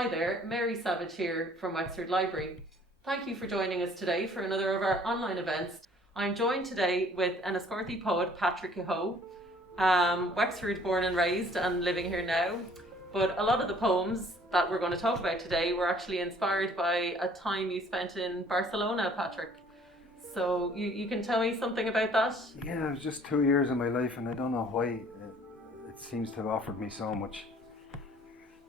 Hi there, Mary Savage here from Wexford Library. Thank you for joining us today for another of our online events. I'm joined today with an Enniscorthy poet, Patrick Kehoe, Wexford born and raised and living here now. But a lot of the poems that we're going to talk about today were actually inspired by a time you spent in Barcelona, Patrick. So you can tell me something about that? Yeah, it was just 2 years of my life, and I don't know why it seems to have offered me so much.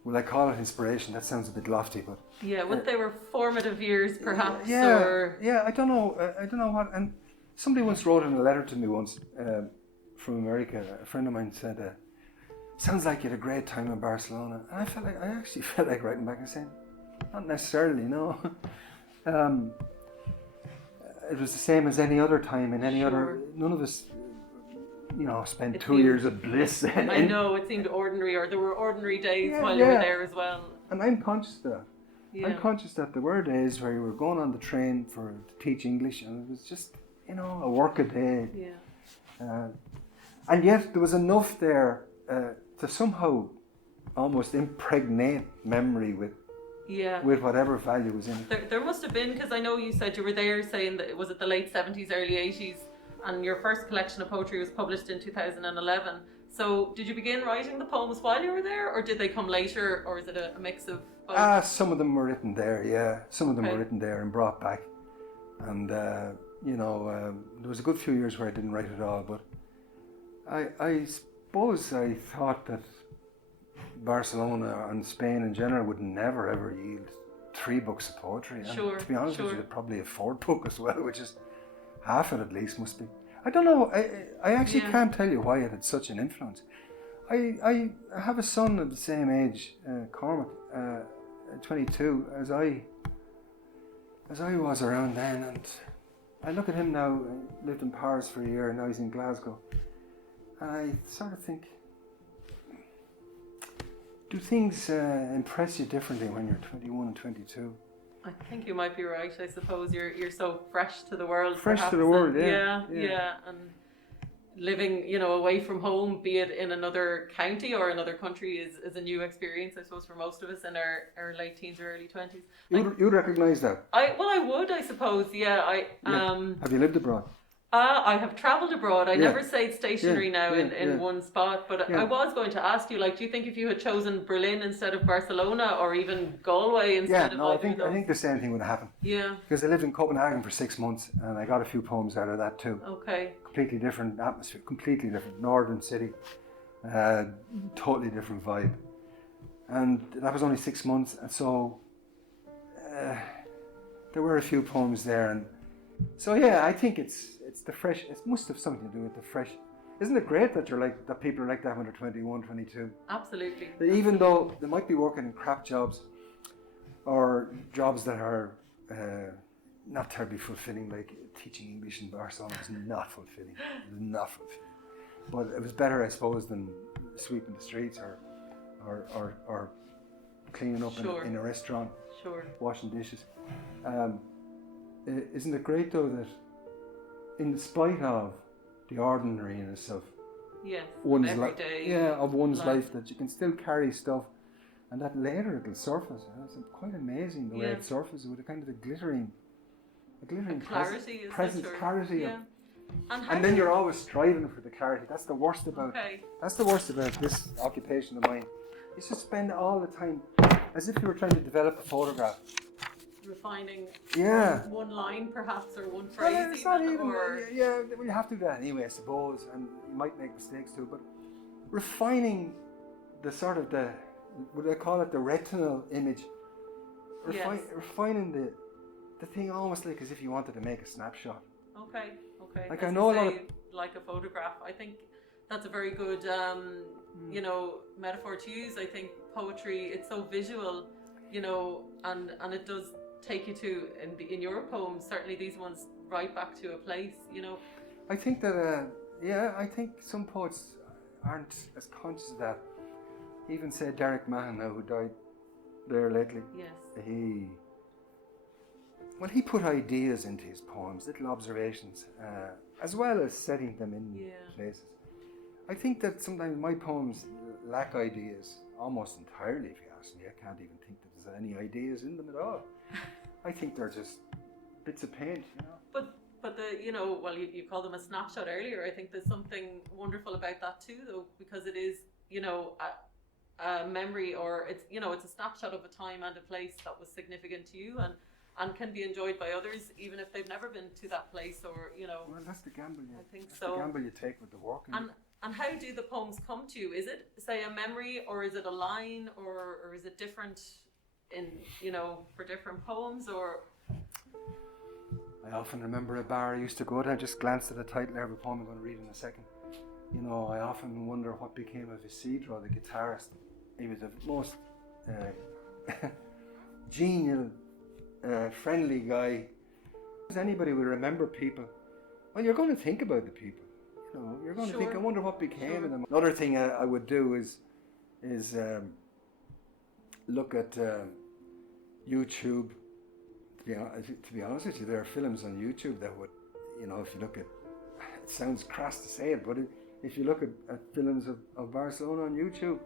Well, I call it inspiration. That sounds a bit lofty, but Yeah, what they were formative years, perhaps. Yeah. I don't know. I don't know what. And somebody once wrote in a letter to me once from America. A friend of mine said, "Sounds like you had a great time in Barcelona." And I actually felt like writing back and saying, "Not necessarily, no." It was the same as any other time in any other. None of us, spent 2 years of bliss. I know, it seemed ordinary, or there were ordinary days while you were there as well. And I'm conscious of that. Yeah. I'm conscious that there were days where you were going on the train to teach English, and it was just, a work a day. Yeah. And yet there was enough there to somehow almost impregnate memory with whatever value was in it. There must have been, because I know you said you were there saying that it was at the late 70s, early 80s, and your first collection of poetry was published in 2011. So did you begin writing the poems while you were there, or did they come later, or is it a mix of both? Some of them were written there, yeah. Some of them were written there and brought back. And, there was a good few years where I didn't write at all, but I suppose I thought that Barcelona and Spain in general would never ever yield 3 books of poetry. And to be honest with you, probably a 4th book as well, which is half it at least must be. I don't know. I actually can't tell you why it had such an influence. I have a son of the same age, Cormac, 22, as I was around then, and I look at him now. Lived in Paris for a year, and now he's in Glasgow. And I sort of think, do things impress you differently when you're 21 and 22? I think you might be right. I suppose you're so fresh to the world. Fresh to the world, and living, away from home, be it in another county or another country, is a new experience, I suppose, for most of us in our late teens or early 20s. You would recognise that? I would, I suppose. Yeah. Have you lived abroad? I have travelled abroad. I never stayed stationary in one spot, but I was going to ask you, do you think if you had chosen Berlin instead of Barcelona, or even Galway instead of I think the same thing would happen. Yeah. Because I lived in Copenhagen for 6 months, and I got a few poems out of that too. Okay. Completely different atmosphere, completely different northern city, totally different vibe, and that was only 6 months, and so there were a few poems there, and so I think it's the fresh. It must have something to do with the fresh. Isn't it great that that people are like that when they're 21, 22? Absolutely. Even though they might be working in crap jobs, or jobs that are not terribly fulfilling, like teaching English in Barcelona is not fulfilling. It is not fulfilling. But it was better, I suppose, than sweeping the streets or cleaning up in a restaurant, washing dishes. Isn't it great though that, in spite of the ordinariness of one's life, that you can still carry stuff, and that later it'll surface. It's quite amazing the way it surfaces with a kind of a glittering clarity, presence, clarity. Yeah. And then you're always striving for the clarity. That's the worst about. That's the worst about this occupation of mine. You just spend all the time as if you were trying to develop a photograph. Refining one line perhaps, or one phrase. Well, it's not even, well, you have to do that anyway, I suppose, and you might make mistakes too, but refining the sort of would I call it the retinal image, refining the thing almost like as if you wanted to make a snapshot. Okay. Like, I know a lot of, like a photograph. I think that's a very good metaphor to use. I think poetry, it's so visual, and it does take you to, in your poems, certainly these ones, right back to a place, I think that, I think some poets aren't as conscious of that. Even say Derek Mahan now, who died there lately. Yes. He put ideas into his poems, little observations, as well as setting them in places. I think that sometimes my poems lack ideas almost entirely, if you ask me. I can't even think that there's any ideas in them at all. I think they're just bits of paint, you know. But you called them a snapshot earlier. I think there's something wonderful about that too, though, because it is, a memory, or it's a snapshot of a time and a place that was significant to you, and can be enjoyed by others, even if they've never been to that place, or. Well, that's the gamble. I think that's so. the gamble you take with the work. And how do the poems come to you? Is it, say, a memory, or is it a line, or is it different for different poems, or? I often remember a bar I used to go to. I just glanced at the title of a poem I'm going to read in a second. I often wonder what became of Isidro, the guitarist. He was the most genial, friendly guy. If anybody would remember people, well, you're going to think about the people. You're going to think, I wonder what became of them. Another thing I would do is look at YouTube. To be honest with you, there are films on YouTube that would, if you look at, it sounds crass to say it, but if you look at films of Barcelona on YouTube,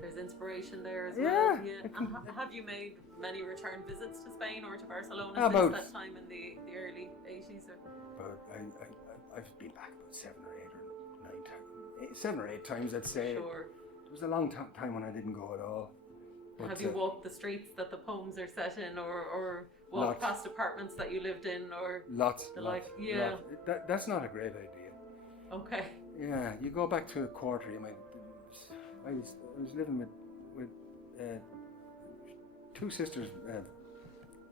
there's inspiration there as well. Yeah. And have you made many return visits to Spain or to Barcelona since that time in the early 80s? I've been back about 7 or 8 times, I'd say. Sure. It was a long time when I didn't go at all. But, have you walked the streets that the poems are set in, or walked past apartments that you lived in, or lots? Yeah. That's not a great idea. Okay. Yeah, you go back to a quarter. I was living with two sisters.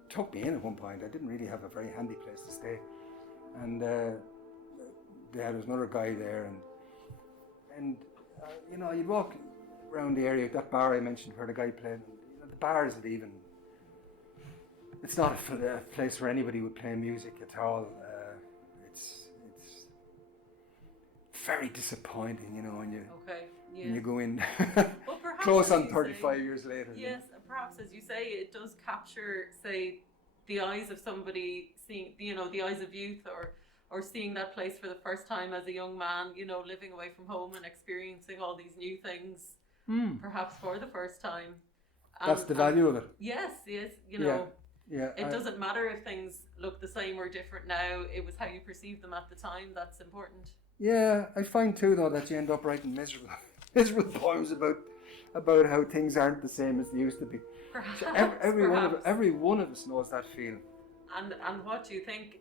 Took me in at one point. I didn't really have a very handy place to stay, and there was another guy there, and you'd walk around the area, that bar I mentioned where the guy played. The bar isn't even. It's not a place where anybody would play music at all. It's very disappointing, when you go in close on 35 years later. Yes, and perhaps as you say, it does capture, say, the eyes of somebody seeing, the eyes of youth, or seeing that place for the first time as a young man, living away from home and experiencing all these new things. Perhaps for the first time. That's the value of it. Yes. Yeah, it doesn't matter if things look the same or different now. It was how you perceived them at the time that's important. Yeah, I find too though that you end up writing miserable poems about how things aren't the same as they used to be. Perhaps, so every one of us knows that feeling. And what do you think?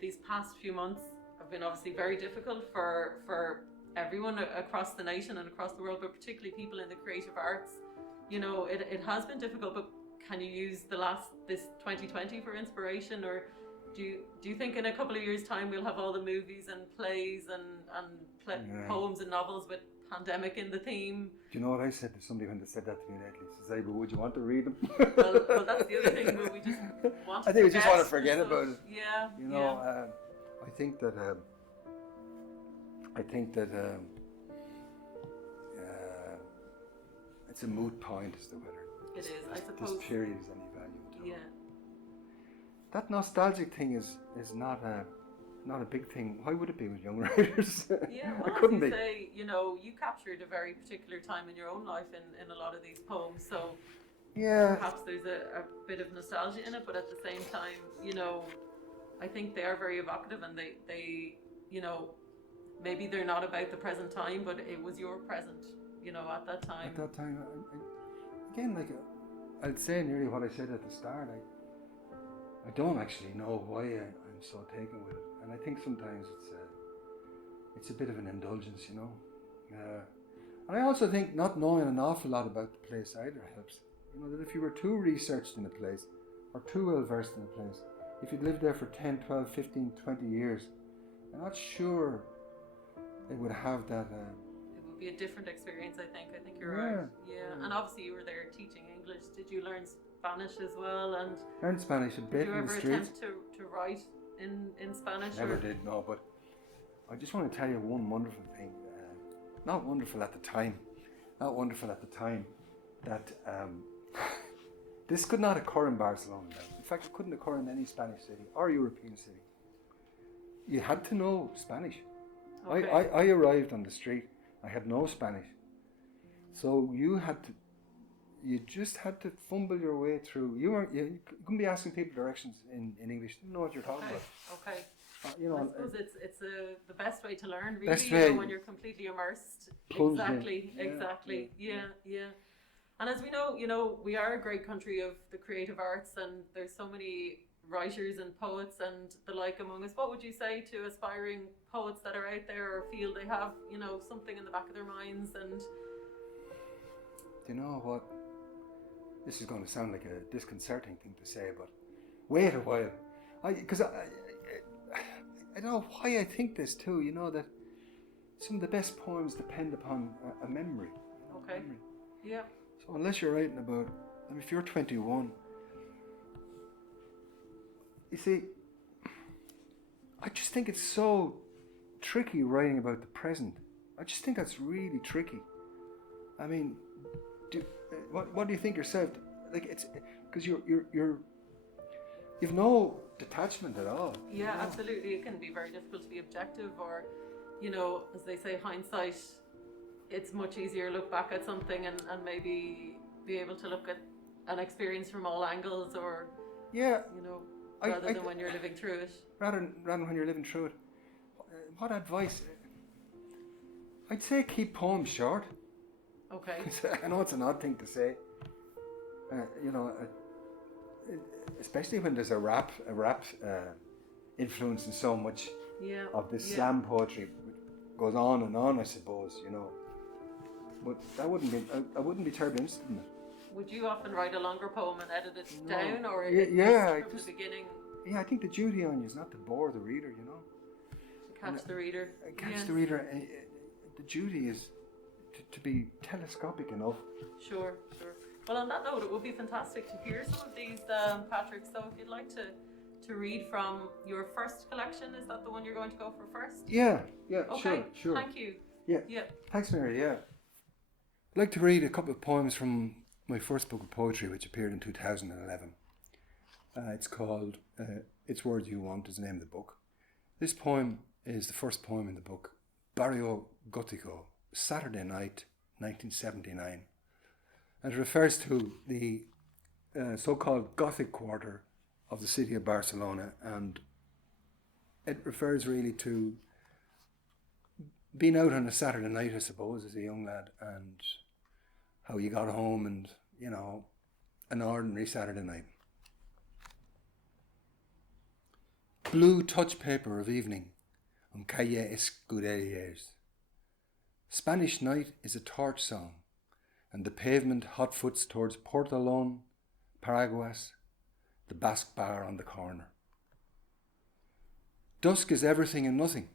These past few months have been obviously very difficult for everyone across the nation and across the world, but particularly people in the creative arts. It has been difficult, but can you use this 2020 for inspiration, or do you think in a couple of years' time we'll have all the movies and plays and poems and novels with pandemic in the theme? Do you know what I said to somebody when they said that to me lately? She said, "Well, would you want to read them?" well, that's the other thing. But we just want. I think we just want to forget about it. Yeah. I think that. It's a moot point as to whether it is. I suppose this period is any value at all. Yeah. That nostalgic thing is not a big thing. Why would it be with young writers? Yeah, well, it couldn't as you be. say, you captured a very particular time in your own life in a lot of these poems. So perhaps there's a bit of nostalgia in it, but at the same time, I think they are very evocative, and they maybe they're not about the present time, but it was your present, at that time. At that time, again, I'd say nearly what I said at the start. I don't actually know why I'm so taken with it, and I think sometimes it's a bit of an indulgence, And I also think not knowing an awful lot about the place either helps. That if you were too researched in a place, or too well versed in a place, if you'd lived there for 10, 12, 15, 20 years, I'm not sure it would have that. It would be a different experience, I think. I think you're right. Yeah, and obviously you were there teaching English. Did you learn Spanish as well? And learned Spanish a bit in the streets. Did you ever attempt to write in Spanish? Never did, no. But I just want to tell you one wonderful thing. Not wonderful at the time, that this could not occur in Barcelona now. In fact, it couldn't occur in any Spanish city or European city. You had to know Spanish. Okay. I arrived on the street. I had no Spanish. So you had you just had to fumble your way through. You couldn't be asking people directions in English. You didn't know what you're talking about. Okay. You know, I suppose it's the best way to learn, really. Best You way. know, when you're completely immersed. Plunged in. Exactly. Yeah, Exactly. yeah. Yeah. And as we know, you know, we are a great country of the creative arts, and there's so many writers and poets and the like among us. What would you say to aspiring poets that are out there or feel they have, you know, something in the back of their minds? And Do you know what? This is going to sound like a disconcerting thing to say, but wait a while. Because I don't know why I think this too, you know, that some of the best poems depend upon a memory. You know, okay, memory. yeah, So unless you're writing about, I mean, if you're 21, you see, I just think it's so tricky writing about the present. I just think that's really tricky. I mean, what do you think yourself? Like it's because you've no detachment at all. yeah, you know? absolutely. It can be very difficult to be objective, or, you know, as they say, hindsight. It's much easier to look back at something and maybe be able to look at an experience from all angles, or Yeah, you know, rather than when you're living through it. rather than when you're living through it. What advice? I'd say keep poems short. Okay. I know it's an odd thing to say. You know, especially when there's a rap influence in so much Yeah. of this yeah. slam poetry, which goes on and on. I suppose, you know. But that wouldn't be. I wouldn't be terribly interested in it. Would you often write a longer poem and edit it No. down, or Yeah, from the beginning Yeah, I think the duty on you is not to bore the reader. You know. to catch the reader? Catch Yes. the reader. The duty is to be telescopic enough. Sure. Well, on that note, it would be fantastic to hear some of these, Patrick. So if you'd like to read from your first collection, is that the one you're going to go for first? Yeah, Okay. sure. Thank you. Yeah. Thanks, Mary. Yeah. I'd like to read a couple of poems from my first book of poetry, which appeared in 2011. It's called It's Words You Want is the name of the book. This poem is the first poem in the book, Barrio Gótico, Saturday Night, 1979. And it refers to the so-called Gothic quarter of the city of Barcelona, and it refers really to being out on a Saturday night, I suppose, as a young lad, and how you got home, and, you know, an ordinary Saturday night. Blue touch paper of evening on Calle Escuderiers. Spanish night is a torch song, and the pavement hot foots towards Portalón, Paraguas, the Basque bar on the corner. Dusk is everything and nothing.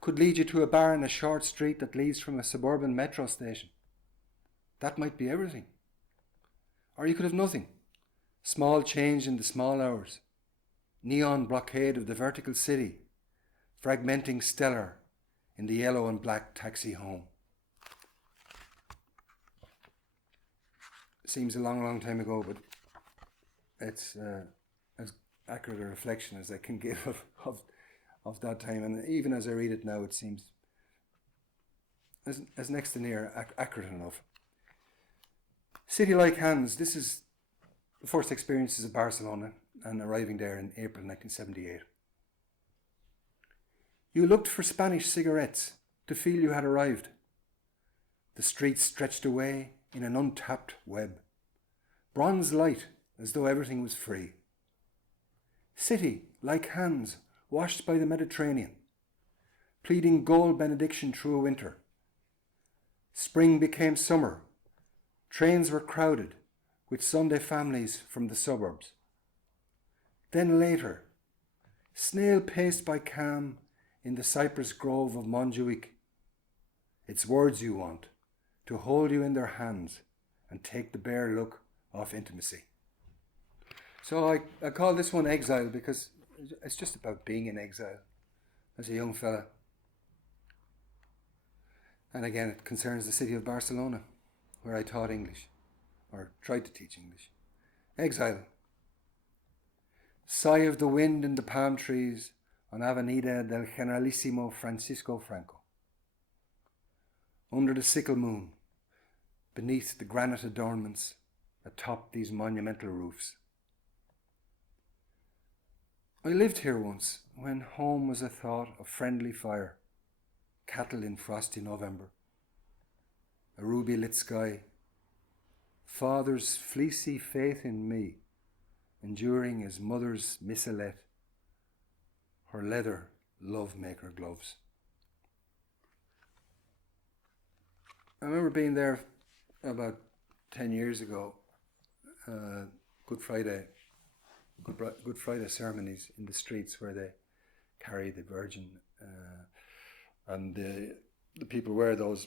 Could lead you to a bar in a short street that leads from a suburban metro station. That might be everything. Or you could have nothing. Small change in the small hours. Neon blockade of the vertical city, fragmenting stellar in the yellow and black taxi home. Seems a long time ago, but it's as accurate a reflection as I can give of that time. And even as I read it now, it seems as next to near accurate enough. City like hands. This is the first experiences of Barcelona and arriving there in April 1978. You looked for Spanish cigarettes to feel you had arrived. The streets stretched away in an untapped web. Bronze light as though everything was free. City like hands washed by the Mediterranean, pleading gold benediction through a winter. Spring became summer. Trains were crowded with Sunday families from the suburbs. Then later, snail paced by calm in the cypress grove of Montjuic. It's words you want, to hold you in their hands and take the bare look off intimacy. So I call this one Exile because it's just about being in exile as a young fella. And again, it concerns the city of Barcelona, where I taught English, or tried to teach English. Exile. Sigh of the wind in the palm trees on Avenida del Generalissimo Francisco Franco. Under the sickle moon, beneath the granite adornments atop these monumental roofs. I lived here once when home was a thought of friendly fire, cattle in frosty November, a ruby-lit sky, father's fleecy faith in me, enduring as mother's missalette, her leather love-maker gloves. I remember being there about 10 years ago, Good Friday ceremonies in the streets where they carry the Virgin, and the people wear those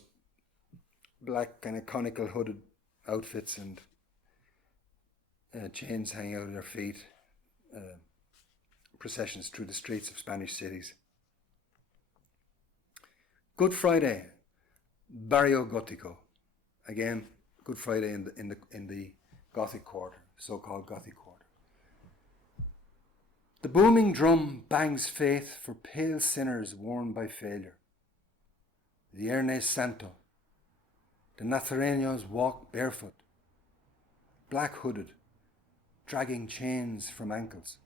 black kind of conical hooded outfits and chains hanging out of their feet, processions through the streets of Spanish cities. Good Friday, Barrio Gótico. Again, Good Friday in the Gothic Quarter, so-called Gothic Quarter. The booming drum bangs faith for pale sinners worn by failure. The Viernes Santo. The Nazarenos walk barefoot, black-hooded, dragging chains from ankles.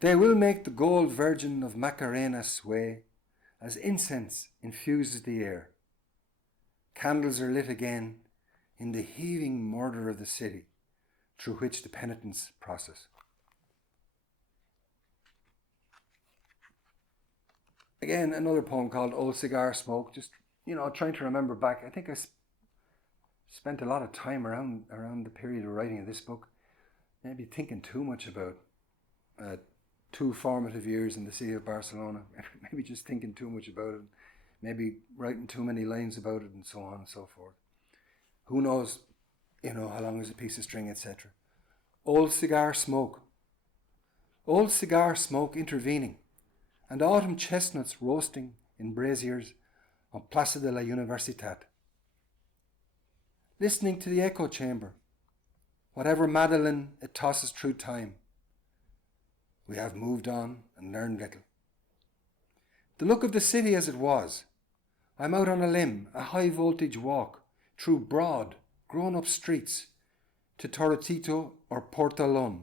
They will make the gold Virgin of Macarena sway as incense infuses the air. Candles are lit again in the heaving murder of the city through which the penitents process. Again, another poem called Old Cigar Smoke, just, trying to remember back. I think I spent a lot of time around the period of writing of this book, maybe thinking too much about 2 formative years in the city of Barcelona, maybe just thinking too much about it, maybe writing too many lines about it, and so on and so forth. Who knows, how long is a piece of string, etc. Old cigar smoke intervening, and autumn chestnuts roasting in braziers on Plaza de la Universitat. Listening to the echo chamber, whatever Madeleine it tosses through time. We have moved on and learned little. The look of the city as it was. I'm out on a limb, a high voltage walk through broad, grown-up streets to Torretito or Portalón.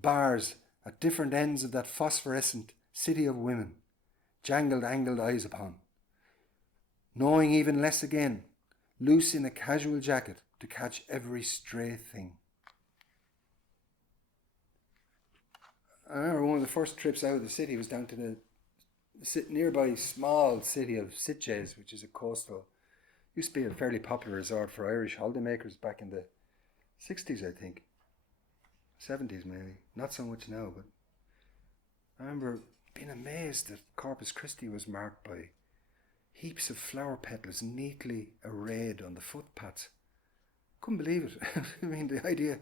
Bars at different ends of that phosphorescent city of women, jangled angled eyes upon. Knowing even less again, loose in a casual jacket to catch every stray thing. I remember one of the first trips out of the city was down to the nearby small city of Sitges, which is a coastal, used to be a fairly popular resort for Irish holidaymakers back in the 60s, I think. 70s maybe, not so much now, but I remember being amazed that Corpus Christi was marked by heaps of flower petals neatly arrayed on the footpaths. Couldn't believe it. The idea,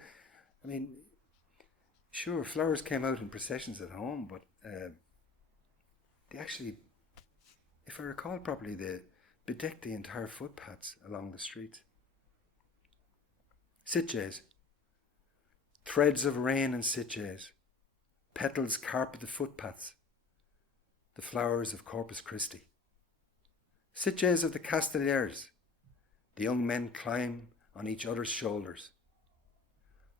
sure, flowers came out in processions at home, but they actually, if I recall properly, they bedecked the entire footpaths along the streets. Sitges. Threads of rain in Sitges. Petals carpet the footpaths. The flowers of Corpus Christi. Sitges of the Castellers. The young men climb on each other's shoulders.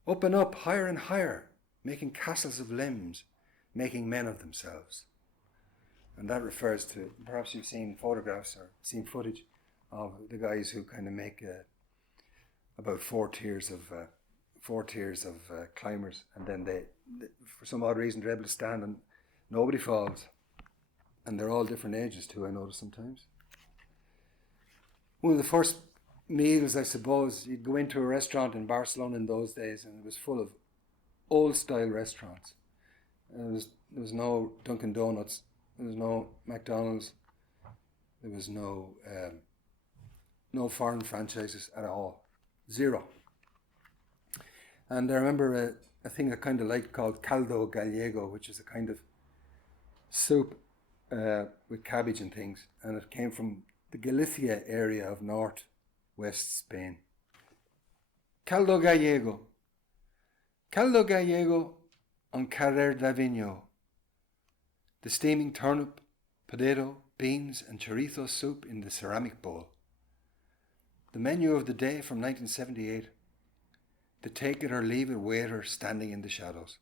Up and up, higher and higher, making castles of limbs, making men of themselves. And that refers to, perhaps you've seen photographs or seen footage of the guys who kind of make about 4 tiers of climbers, and then they, for some odd reason, they're able to stand and nobody falls. And they're all different ages too, I notice sometimes. One of the first meals, I suppose, you'd go into a restaurant in Barcelona in those days, and it was full of old-style restaurants. There was no Dunkin' Donuts, there was no McDonald's, there was no foreign franchises at all. Zero. And I remember a thing I kind of liked called caldo gallego, which is a kind of soup with cabbage and things, and it came from the Galicia area of northwest Spain. Caldo gallego. Caldo gallego on carrer d'Avignon. The steaming turnip, potato, beans and chorizo soup in the ceramic bowl. The menu of the day from 1978. The take it or leave it waiter standing in the shadows.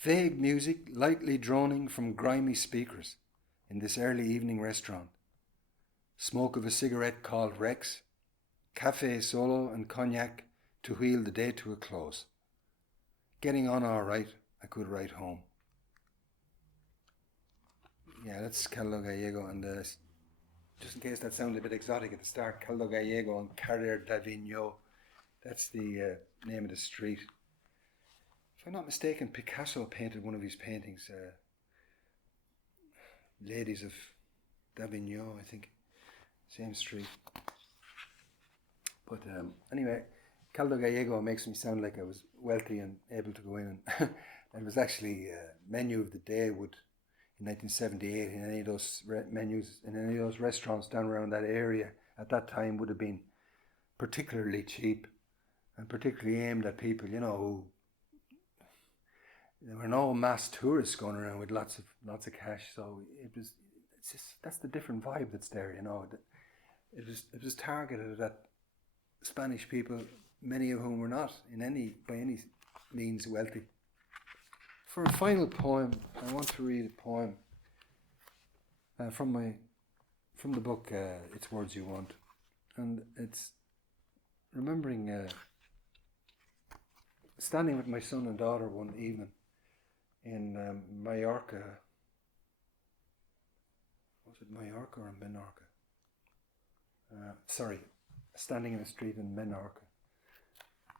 Vague music lightly droning from grimy speakers in this early evening restaurant. Smoke of a cigarette called Rex. Cafe solo and cognac to wheel the day to a close. Getting on all right, I could write home. Yeah, that's Caldo Gallego, and just in case that sounded a bit exotic at the start, Caldo Gallego and Carrer d'Avignon. That's the name of the street. If I'm not mistaken, Picasso painted one of his paintings, Ladies of d'Avignon, I think. Same street. But anyway, Caldo Gallego makes me sound like I was wealthy and able to go in. And it was actually menu of the day would, in 1978, in any of those menus, in any of those restaurants down around that area at that time would have been particularly cheap and particularly aimed at people, you know, who there were no mass tourists going around with lots of cash. So that's the different vibe that's there, you know. It was targeted at Spanish people, many of whom were not by any means wealthy. For a final poem, I want to read a poem from the book It's Words You Want, and it's remembering standing with my son and daughter one evening in Mallorca. Was it Mallorca or Menorca? Standing in a street in Menorca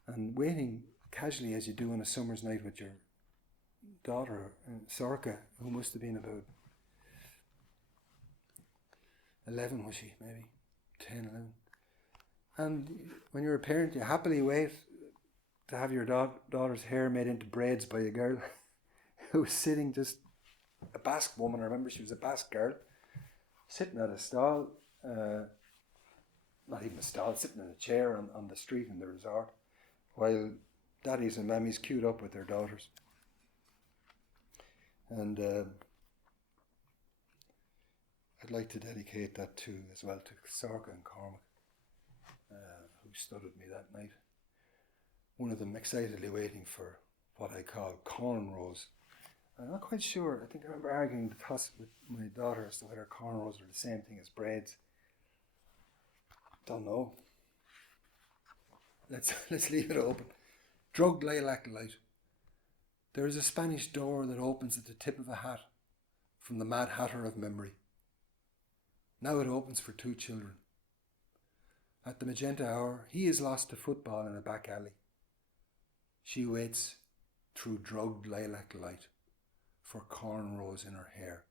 and waiting casually as you do on a summer's night with your daughter, Sorka, who must have been about 11, was she? Maybe 10, 11. And when you're a parent, you happily wait to have your daughter's hair made into braids by a girl who was sitting, just a Basque woman. I remember she was a Basque girl, sitting at a stall, not even a stall, sitting in a chair on the street in the resort, while daddies and mammies queued up with their daughters. And I'd like to dedicate that as well to Sorka and Cormac, who stood with me that night. One of them excitedly waiting for what I call cornrows. I'm not quite sure. I think I remember arguing the toss with my daughter as to whether cornrows are the same thing as braids. Don't know. Let's leave it open. Drugged lilac light. There is a Spanish door that opens at the tip of a hat from the Mad Hatter of memory. Now it opens for 2 children. At the magenta hour, he is lost to football in a back alley. She waits through drugged lilac light for cornrows in her hair.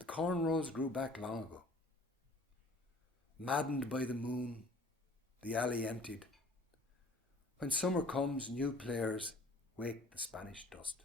The cornrows grew back long ago. Maddened by the moon, the alley emptied. When summer comes, new players wake the Spanish dust.